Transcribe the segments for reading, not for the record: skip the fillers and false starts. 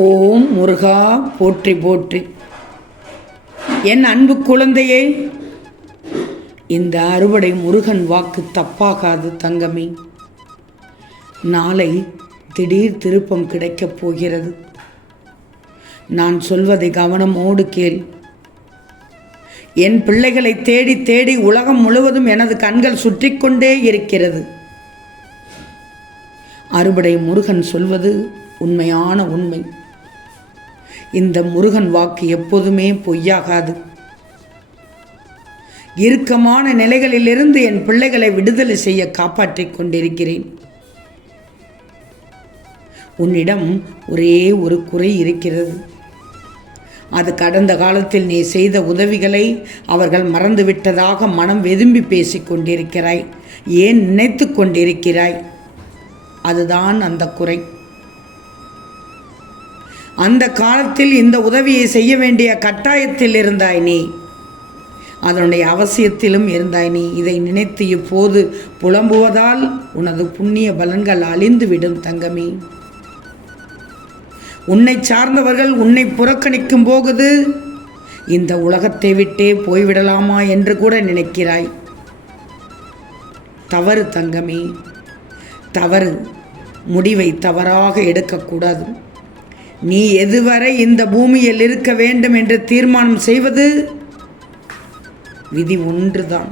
ஓம் முருகா போற்றி போற்றி. என் அன்பு குழந்தையே, இந்த அறுவடை முருகன் வாக்கு தப்பாகாது தங்கமே. நாளை திடீர் திருப்பம் கிடைக்கப் போகிறது. நான் சொல்வதை கவனமோடு கேள். என் பிள்ளைகளை தேடி தேடி உலகம் முழுவதும் எனது கண்கள் சுற்றி கொண்டே இருக்கிறது. அறுவடை முருகன் சொல்வது உண்மையான உண்மை. இந்த முருகன் வாக்கு எப்போதுமே பொய்யாகாது. இறுக்கமான நிலைகளிலிருந்து என் பிள்ளைகளை விடுதலை செய்ய காப்பாற்றிக் கொண்டிருக்கிறேன். உன்னிடம் ஒரே ஒரு குறை இருக்கிறது. அது கடந்த காலத்தில் நீ செய்த உதவிகளை அவர்கள் மறந்துவிட்டதாக மனம் வெதும்பி பேசிக் கொண்டிருக்கிறாய். ஏன் நினைத்து கொண்டிருக்கிறாய்? அதுதான் அந்த குறை. அந்த காலத்தில் இந்த உதவியை செய்ய வேண்டிய கட்டாயத்தில் இருந்தாய் நீ. அதனுடைய அவசியத்திலும் இருந்தாய் நீ. இதை நினைத்து இப்போது புலம்புவதால் உனது புண்ணிய பலன்கள் அழிந்துவிடும் தங்கமே. உன்னை சார்ந்தவர்கள் உன்னை புறக்கணிக்கும் போகுது இந்த உலகத்தை விட்டே போய்விடலாமா என்று கூட நினைக்கிறாய். தவறு தங்கமே, தவறு. முடிவை தவறாக எடுக்கக்கூடாது. நீ எதுவரை இந்த பூமியில் இருக்க வேண்டும் என்று தீர்மானம் செய்வது விதி ஒன்றுதான்.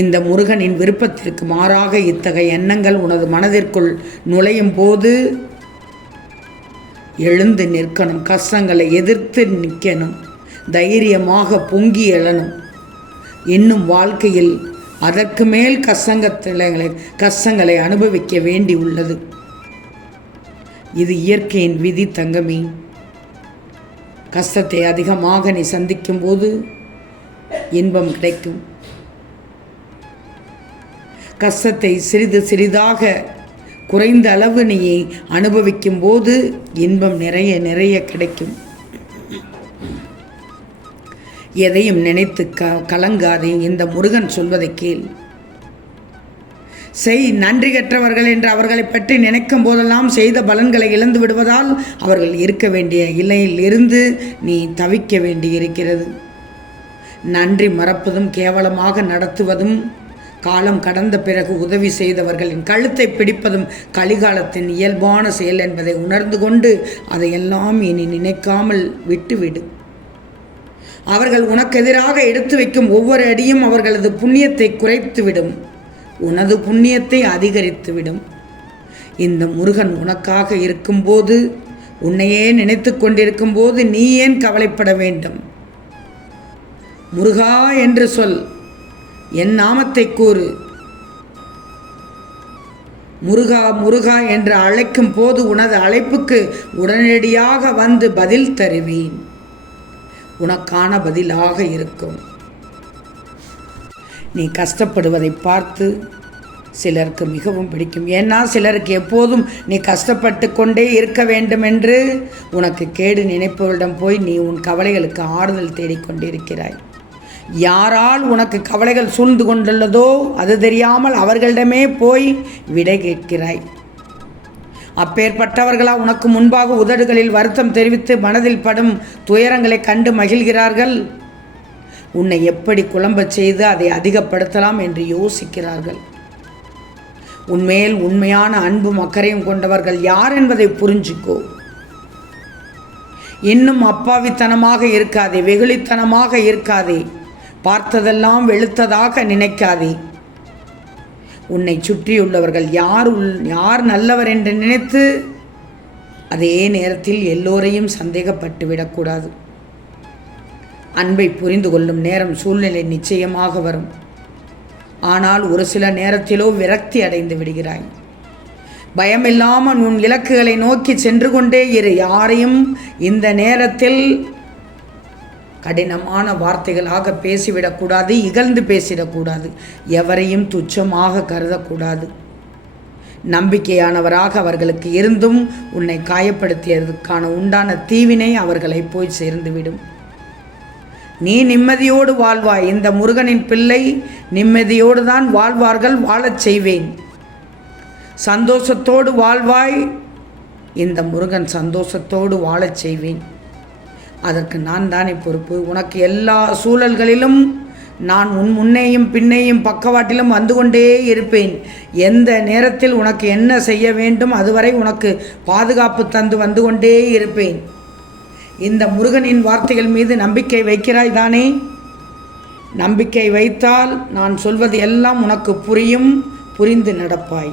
இந்த முருகனின் விருப்பத்திற்கு மாறாக இத்தகைய எண்ணங்கள் உனது மனதிற்குள் நுழையும் போது எழுந்து நிற்கணும். கஷ்டங்களை எதிர்த்து நிற்கணும். தைரியமாக பொங்கி எழணும். இன்னும் வாழ்க்கையில் அதற்கு மேல் கஷ்டங்களை அனுபவிக்க வேண்டி உள்ளது. இது இயற்கையின் விதி தங்கமே. கஷ்டத்தை அதிகமாக நீ சந்திக்கும் போது இன்பம் கிடைக்கும். கஷ்டத்தை சிறிது சிறிதாக குறைந்த அளவு நீ அனுபவிக்கும் போது இன்பம் நிறைய நிறைய கிடைக்கும். எதையும் நினைத்து கலங்காதே. இந்த முருகன் சொல்வதை கேள். செய். நன்றி கற்றவர்கள் என்று அவர்களை பற்றி நினைக்கும் போதெல்லாம் செய்த பலன்களை இழந்து விடுவதால் அவர்கள் இருக்க வேண்டிய இலையில் இருந்து நீ தவிக்க வேண்டி இருக்கிறது. நன்றி மறப்பதும் கேவலமாக நடத்துவதும் காலம் கடந்த பிறகு உதவி செய்தவர்களின் கழுத்தை பிடிப்பதும் கலிகாலத்தின் இயல்பான செயல் என்பதை உணர்ந்து கொண்டு அதையெல்லாம் இனி நினைக்காமல் விட்டுவிடு. அவர்கள் உனக்கு எதிராக எடுத்து வைக்கும் ஒவ்வொரு அடியும் அவர்களது புண்ணியத்தை குறைத்துவிடும். உனது புண்ணியத்தை அதிகரித்துவிடும். இந்த முருகன் உனக்காக இருக்கும்போது, உன்னையே நினைத்து கொண்டிருக்கும் போது நீ ஏன் கவலைப்பட வேண்டும்? முருகா என்று சொல். என் நாமத்தை கூறு. முருகா முருகா என்று அழைக்கும் போது உனது அழைப்புக்கு உடனடியாக வந்து பதில் தருவேன். உனக்கான பதிலாக இருக்கும். நீ கஷ்டப்படுவதை பார்த்து சிலருக்கு மிகவும் பிடிக்கும். ஏன்னா சிலருக்கு எப்போதும் நீ கஷ்டப்பட்டு கொண்டே இருக்க வேண்டும் என்று உனக்கு கேடு நினைப்பவரிடம் போய் நீ உன் கவலைகளுக்கு ஆறுதல் தேடிக்கொண்டிருக்கிறாய். யாரால் உனக்கு கவலைகள் சூழ்ந்து கொண்டுள்ளதோ அது தெரியாமல் அவர்களிடமே போய் விடை கேட்கிறாய். அப்பேற்பட்டவர்களா உனக்கு முன்பாக உதடுகளில் வருத்தம் தெரிவித்து மனதில் படும் துயரங்களை கண்டு மகிழ்கிறார்கள். உன்னை எப்படி குழம்பச் செய்து அதை அதிகப்படுத்தலாம் என்று யோசிக்கிறார்கள். உன்மேல் உண்மையான அன்பும் அக்கறையும் கொண்டவர்கள் யார் என்பதை புரிஞ்சுக்கோ. இன்னும் அப்பாவித்தனமாக இருக்காதே, வெகுளித்தனமாக இருக்காதே, பார்த்ததெல்லாம் வெளுத்ததாக நினைக்காதே. உன்னை சுற்றியுள்ளவர்கள் யார் நல்லவர் என்று நினைத்து அதே நேரத்தில் எல்லோரையும் சந்தேகப்பட்டு விடக்கூடாது. அன்பை புரிந்து கொள்ளும் நேரம் சூழ்நிலை நிச்சயமாக வரும். ஆனால் ஒரு சில நேரத்திலோ விரக்தி அடைந்து விடுகிறாய். பயமில்லாமல் உன் இலக்குகளை நோக்கி சென்று கொண்டே இரு. யாரையும் இந்த நேரத்தில் கடினமான வார்த்தைகளாக பேசிவிடக்கூடாது. இகழ்ந்து பேசிடக்கூடாது. எவரையும் துச்சமாக கருதக்கூடாது. நம்பிக்கையானவராக அவர்களுக்கு இருந்தும் உன்னை காயப்படுத்தியதற்கான உண்டான தீவினை அவர்களை போய் சேர்ந்துவிடும். நீ நிம்மதியோடு வாழ்வாய். இந்த முருகனின் பிள்ளை நிம்மதியோடு தான் வாழ்வார்கள். வாழச் செய்வேன். சந்தோஷத்தோடு வாழ்வாய். இந்த முருகன் சந்தோஷத்தோடு வாழச் செய்வேன். அதற்கு நான் தானே பொறுப்பு. உனக்கு எல்லா சூழல்களிலும் நான் உன் முன்னேயும் பின்னேயும் பக்கவாட்டிலும் வந்து கொண்டே இருப்பேன். எந்த நேரத்தில் உனக்கு என்ன செய்ய வேண்டும் அதுவரை உனக்கு பாதுகாப்பு தந்து வந்து கொண்டே இருப்பேன். இந்த முருகனின் வார்த்தைகள் மீது நம்பிக்கை வைக்கிறாய் தானே? நம்பிக்கை வைத்தால் நான் சொல்வது எல்லாம் உனக்கு புரியும், புரிந்து நடப்பாய்.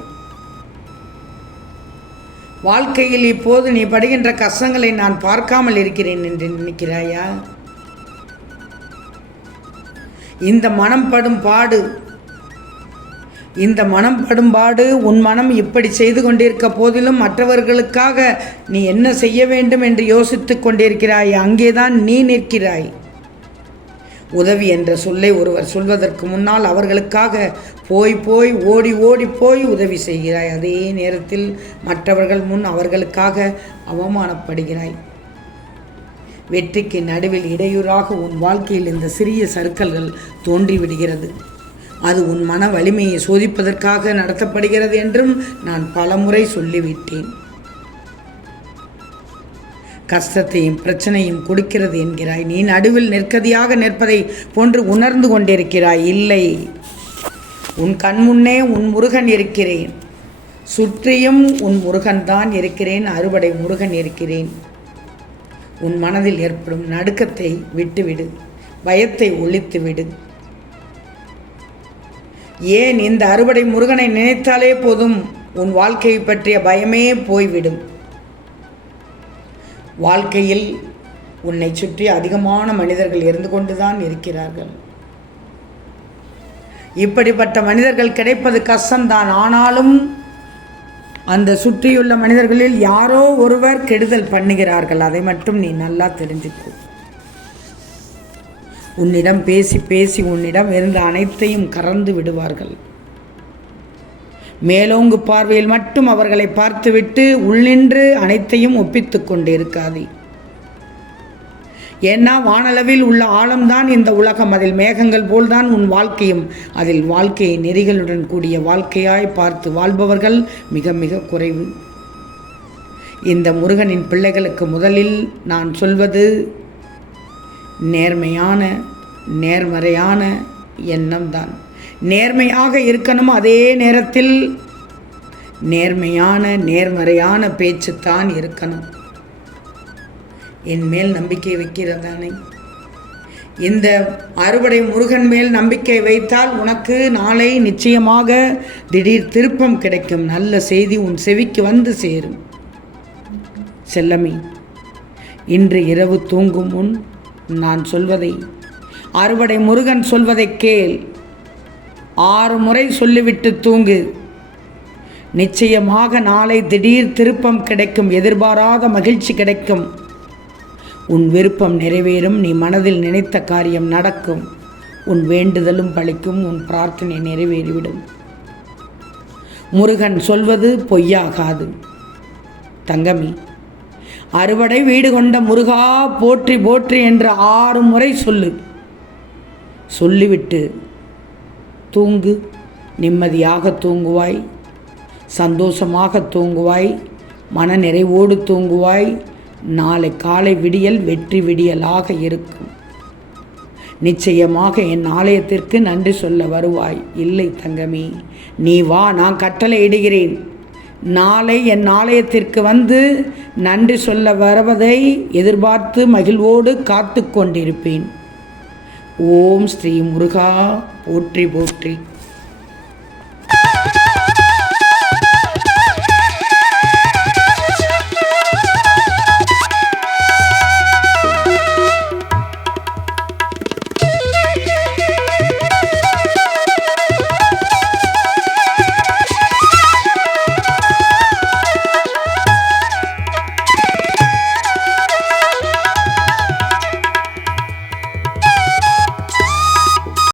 வாழ்க்கையில் இப்போது நீ படுகின்ற கஷ்டங்களை நான் பார்க்காமல் இருக்கிறேன் என்று நினைக்கிறாயா? இந்த மனம் படும் பாடு உன் மனம் இப்படி செய்து கொண்டிருக்க போதிலும் மற்றவர்களுக்காக நீ என்ன செய்ய வேண்டும் என்று யோசித்து கொண்டிருக்கிறாய். அங்கேதான் நீ நிற்கிறாய். உதவி என்ற சொல்லை ஒருவர் சொல்வதற்கு முன்னால் அவர்களுக்காக போய் ஓடி போய் உதவி செய்கிறாய். அதே நேரத்தில் மற்றவர்கள் முன் அவர்களுக்காக அவமானப்படுகிறாய். வெற்றிக்கு நடுவில் இடையூறாக உன் வாழ்க்கையில் இந்த சிறிய சறுக்கல்கள் தோன்றிவிடுகிறது. அது உன் மன வலிமையை சோதிப்பதற்காக நடத்தப்படுகிறது என்றும் நான் பலமுறை சொல்லிவிட்டேன். கஷ்டத்தையும் பிரச்சனையும் கொடுக்கிறது என்கிறாய். நீ நடுவில் நிற்கதியாக நிற்பதை போன்று உணர்ந்து கொண்டிருக்கிறாய். இல்லை, உன் கண்முன்னே உன் முருகன் இருக்கிறேன். சுற்றியும் உன் முருகன் தான் இருக்கிறேன். அறுபடை முருகன் இருக்கிறேன். உன் மனதில் ஏற்படும் நடுக்கத்தை விட்டுவிடு, பயத்தை ஒழித்துவிடு. ஏன், இந்த அறுபடை முருகனை நினைத்தாலே போதும், உன் வாழ்க்கையை பற்றிய பயமே போய்விடும். வாழ்க்கையில் உன்னை சுற்றி அதிகமான மனிதர்கள் இருந்து கொண்டுதான் இருக்கிறார்கள். இப்படிப்பட்ட மனிதர்கள் கிடைப்பது கஷ்டம்தான். ஆனாலும் அந்த சுற்றியுள்ள மனிதர்களில் யாரோ ஒருவர் கெடுதல் பண்ணுகிறார்கள். அதை மட்டும் நீ நல்லா தெரிஞ்சுக்கோ. உன்னிடம் பேசி உன்னிடம் இருந்த அனைத்தையும் கறந்து விடுவார்கள். மேலோங்கு பார்வையில் மட்டும் அவர்களை பார்த்துவிட்டு உள்நின்று அனைத்தையும் ஒப்பித்து கொண்டு இருக்காதே. ஏன்னா வானளவில் உள்ள ஆழம்தான் இந்த உலகம். அதில் மேகங்கள் போல்தான் உன் வாழ்க்கையும். அதில் வாழ்க்கையை நெறிகளுடன் கூடிய வாழ்க்கையாய் பார்த்து வாழ்பவர்கள் மிக மிக குறைவு. இந்த முருகனின் பிள்ளைகளுக்கு முதலில் நான் சொல்வது நேர்மறையான எண்ணம் தான். நேர்மையாக இருக்கணும். அதே நேரத்தில் நேர்மறையான பேச்சுத்தான் இருக்கணும். என் மேல் நம்பிக்கை வைக்கிறதானே? இந்த அறுபடை முருகன் மேல் நம்பிக்கை வைத்தால் உனக்கு நாளை நிச்சயமாக திடீர் திருப்பம் கிடைக்கும். நல்ல செய்தி உன் செவிக்கு வந்து சேரும். செல்லமே, இன்று இரவு தூங்கும் முன் நான் சொல்வதை, அறுபடை முருகன் சொல்வதை கேள். 6 முறை சொல்லிவிட்டு தூங்கு. நிச்சயமாக நாளை திடீர் திருப்பம் கிடைக்கும். எதிர்பாராத மகிழ்ச்சி கிடைக்கும். உன் விருப்பம் நிறைவேறும். நீ மனதில் நினைத்த காரியம் நடக்கும். உன் வேண்டுதலும் பலிக்கும். உன் பிரார்த்தனை நிறைவேறிவிடும். முருகன் சொல்வது பொய்யாகாது. தங்கமி, அறுபடை வீடு கொண்ட முருகா போற்றி போற்றி என்று 6 முறை சொல்லிவிட்டு தூங்கு. நிம்மதியாக தூங்குவாய், சந்தோஷமாக தூங்குவாய், மன நிறைவோடு தூங்குவாய். நாளை காலை விடியல் வெற்றி விடியலாக இருக்கும். நிச்சயமாக என் ஆலயத்திற்கு நன்றி சொல்ல வருவாய். இல்லை தங்கமி, நீ வா, நான் கட்டளை இடுகிறேன். நாளை என் ஆலயத்திற்கு வந்து நன்றி சொல்ல வருவதை எதிர்பார்த்து மகிழ்வோடு காத்து கொண்டிருப்பேன். ஓம் ஸ்ரீ முருகா போற்றி போற்றி.